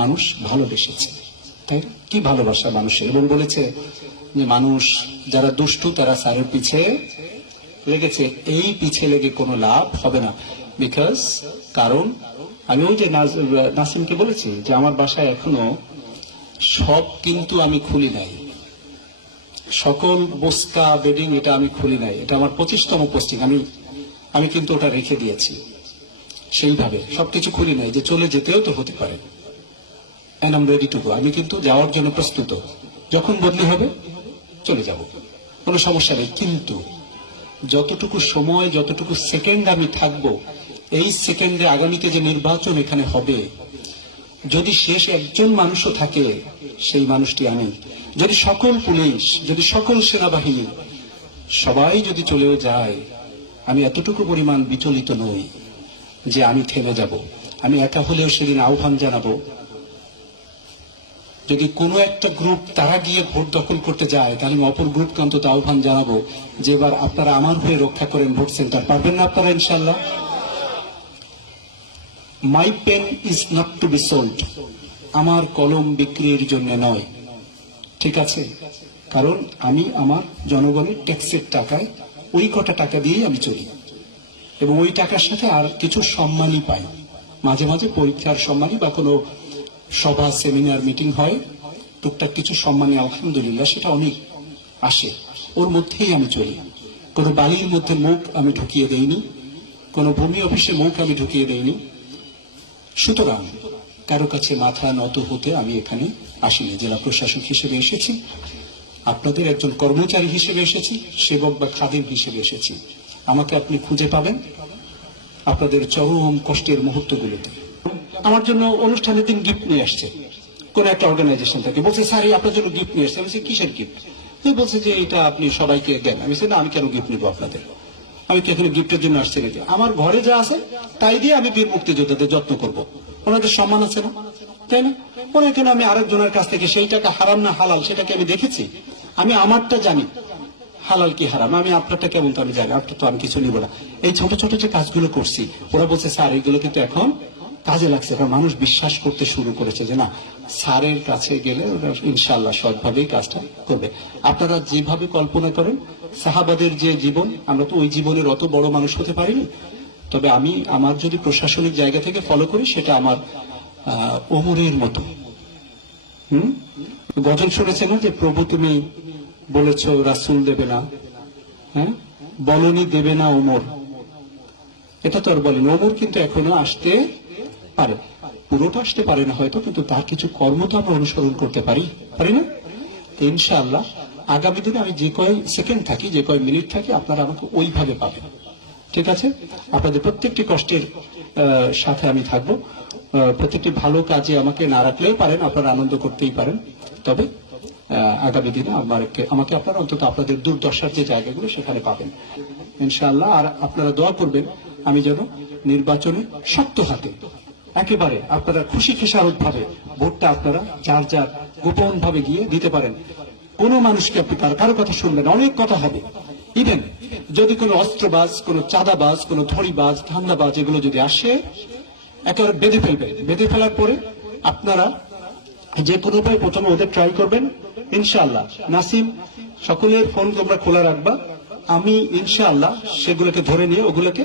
মানুষ ভালোবেসেছে, তাই কি ভালোবাসা মানুষের, এবং বলেছে যে মানুষ যারা দুষ্টু তারা স্যারের পিছে লেগেছে, এই পিছে লেগে কোনো লাভ হবে না। বিকজ কারণ আমি ওই যে নাসিমকে বলেছি যে আমার বাসায় এখনো সব কিন্তু আমি খুলি নাই, সকল বস্তা বেডিং এটা আমি খুলি নাই, এটা আমার 25তম পোস্টিং, আমি কিন্তু ওটা রেখে দিয়েছি সেইভাবে, সবকিছু খুলি নাই, যে চলে যেতেও তো হতে পারে। And I am ready to go, আমি কিন্তু যাওয়ার জন্য প্রস্তুত, যখন বদলি হবে চলে যাব, কোনো সমস্যা নেই। কিন্তু যতটুকু সময়, যতটুকু সেকেন্ড আমি থাকবো, এই সেকেন্ডে আগামীতে যে নির্বাচন এখানে হবে, যদি শেষ একজন মানুষও থাকে সেই মানুষটি আমি। যদি সকল পুলিশ, যদি সকল সেনাবাহিনী সবাই যদি চলেও যায়, আমি এতটুকু পরিমাণ বিচলিত নই যে আমি থেমে যাব। আমি একা হলেও সেদিন আহ্বান জানাবো, যদি কোনো একটা গ্রুপ তারা গিয়ে ভোট দখল করতে যায়, তাহলে আমি অপর গ্রুপকে অন্তত আহ্বান জানাবো যে এবার আপনারা আমার হয়ে রক্ষা করেন ভোট সেন্টার। পারবেন না আপনারা ইনশাল্লাহ? My pen is not to be sold, আমার কলম বিক্রির জন্য নয়, ঠিক আছে? কারণ আমি আমার জনগণের ট্যাক্সের টাকায়, ওই কটা টাকা দিয়েই আমি চলি, এবং ওই টাকার সাথে আর কিছু সম্মানই পাই, মাঝে মাঝে পরীক্ষার সম্মানই বা কোনো সভা সেমিনার মিটিং হয়, টুকটাক কিছু সম্মানী আলহামদুলিল্লাহ সেটা অনেক আসে, ওর মধ্যেই আমি চলি। কোনো বালির মধ্যে মুখ আমি ঢুকিয়ে দেইনি, কোনো ভূমি অফিসে মুখ আমি ঢুকিয়ে দেইনি। সুতরাং কারো কাছে মাথা নত হতে আমি এখানে আসিনি, জেলা প্রশাসক হিসেবে এসেছি, আপনাদের একজন কর্মচারী হিসেবে এসেছি, সেবক বা খাদিম হিসেবে এসেছি। আমাকে আপনি খুঁজে পাবেন আপনাদের চরম কষ্টের মুহূর্তগুলোতে। আমার জন্য অনুষ্ঠানের দিন গিফট নিয়ে আসছে কোন একটা অর্গানাইজেশন থেকে, বলছে স্যার আপনার জন্য গিফট নিয়ে আসছে। আমি বলছি কিসের গিফট? বলছে যে এটা আপনি সবাইকে দেন। আমি বলছি না, আমি কেন গিফট নিবো আপনাদের, আমি তো এখানে গিফটের জন্য আসছি নাকি? আমার ঘরে যা আছে তাই দিয়ে আমি বীর মুক্তিযোদ্ধাদের যত্ন করব, ওনাদের সম্মান আছে না, তাই না? ওরা কেন আমি আরেকজনের কাছ থেকে সেই টাকা হারাম না হালাল সেটাকে আমি দেখেছি, আমি আমারটা জানি হালাল কি হারাম, আমি আপনারটা কেমন তো আমি জানি, আপনার তো আমি কিছু নিব না। এই ছোট ছোট যে কাজগুলো করছি, ওরা বলছে স্যার এগুলো কিন্তু এখন কাজে লাগছে, কারণ মানুষ বিশ্বাস করতে শুরু করেছে যে না, স্যারের কাছে গেলে ওরা ইনশাআল্লাহ সৎভাবেই কাজটা করবে। আপনারা যেভাবে কল্পনা করেন সাহাবাদের যে জীবন, আমরা তো ওই জীবনের অত বড় মানুষ হতে পারিনি, তবে আমি আমার যদি প্রশাসনিক জায়গা থেকে ফলো করি সেটা আমার ওমরের মতো। গজল শুনেছে না যে প্রভু তুমি বলেছ রাসূল দেবে না, হ্যাঁ বলনি দেবে না ওমর, এটা তো আর বলেন। ওমর কিন্তু এখনো আসতে পারে, পুরোটা আসতে পারে না হয়তো, কিন্তু তার কিছু কর্ম তো আমরা অনুসরণ করতে পারি না? ইনশাআল্লাহ আগামী দিনে আমি যে কয় সেকেন্ড থাকি, যে কয় মিনিট থাকি, আপনারা আমাকে ওইভাবে পাবেন, ঠিক আছে? আপনাদের প্রত্যেকটি কষ্টের সাথে আমি থাকবো, প্রত্যেকটি ভালো কাজে আমাকে না রাখলেও পারেন, আপনারা আনন্দ করতেই পারেন, তবে আগামী দিনে আমাকে আপনারা অন্তত আপনাদের দুর্দশার যে জায়গাগুলো সেখানে পাবেন ইনশাআল্লাহ। আর আপনারা দোয়া করবেন আমি যেন নির্বাচনে শক্ত হাতে একেবারে আপনারা খুশি খেসারত ভাবে ভোটটা আপনারা যার যার গোপন ভাবে গিয়ে দিতে পারেন। কোনো মানুষকে আপনি কারো কথা শুনবেন, অনেক কথা হবে, ইভেন যদি কোনো অস্ত্রবাজ, কোনো চাঁদাবাজ, কোনো ধড়িবাজ, ধান্দাবাজ এগুলো যদি আসে একেবারে বেঁধে ফেলবে। বেঁধে ফেলার পরে আপনারা যে কোনো উপায় প্রথমে ওদের ট্রাই করবেন ইনশাআল্লাহ। নাসিম সকলের ফোন তোমরা খোলা রাখবা, আমি ইনশাআল্লাহ সেগুলোকে ধরে নিয়ে ওগুলোকে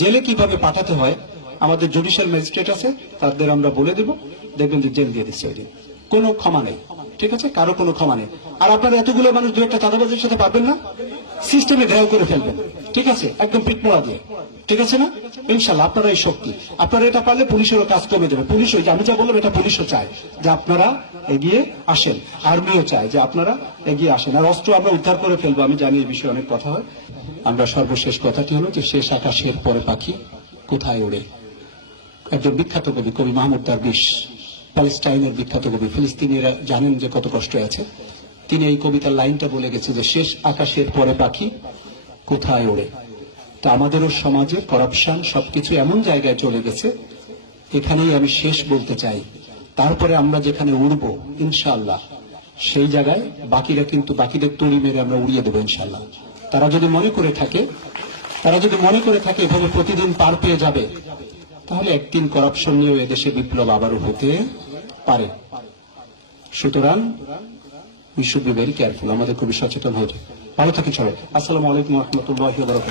জেলে কিভাবে পাঠাতে হয় আমাদের জুডিশিয়াল ম্যাজিস্ট্রেট আছে, তাদের আমরা বলে দেব, দেখবেন যে জেল দিয়ে দিচ্ছে, ওই দিন কোনো ক্ষমা নেই, ঠিক আছে? কারো কোনো ক্ষমা নেই। আর আপনারা এতগুলো মানুষ দু একটা চাঁদাবাজের সাথে পারবেন না, সিস্টেমে ঘেরাও করে ফেলবেন, ঠিক আছে? একদম পিটমোড়া দিয়ে, ঠিক আছে না? ইনশাল্লাহ আপনারা এই শক্তি, আপনারা এটা পারলে পুলিশেরও কাজ কমে দেবে। পুলিশ ওই আমি যা বললাম এটা পুলিশও চায় যে আপনারা এগিয়ে আসেন, আর্মিও চায় যে আপনারা এগিয়ে আসেন, আর অস্ত্র আমরা উদ্ধার করে ফেলবো। আমি জানি এই বিষয়ে অনেক কথা হয়, আমরা সর্বশেষ কথাটি হলো যে শেষ আকাশের পরে পাখি কোথায় ওড়ে। একজন বিখ্যাত কবি, কবি মাহমুদ দারবিশ, প্যালেস্টাইনের বিখ্যাত কবি, ফিলিস্তিনিরা জানেন যে কত কষ্ট আছে, তিনি এই কবিতার লাইনটা বলে গেছে যে শেষ আকাশের পরে পাখি কোথায় ওড়ে। তা আমাদেরও সমাজে করাপশন সবকিছু এমন জায়গায় চলে গেছে, এখানেই আমি শেষ বলতে চাই। তারপরে আমরা যেখানে উড়বো ইনশাআল্লাহ সেই জায়গায় বাকিরা কিন্তু বাকিদের তড়ি মেরে আমরা উড়িয়ে দেবো ইনশাআল্লাহ। তারা যদি মনে করে থাকে এভাবে প্রতিদিন পার পেয়ে যাবে, তাহলে একদিন করাপশন নিয়েও এদেশে বিপ্লব আবারও হতে পারে। সুতরাং we should be very careful, আমাদের খুবই সচেতন হতে। ভালো থাকি সবাই। আসসালামু আলাইকুম ওয়া রাহমাতুল্লাহি ওয়া বারাকাতুহু।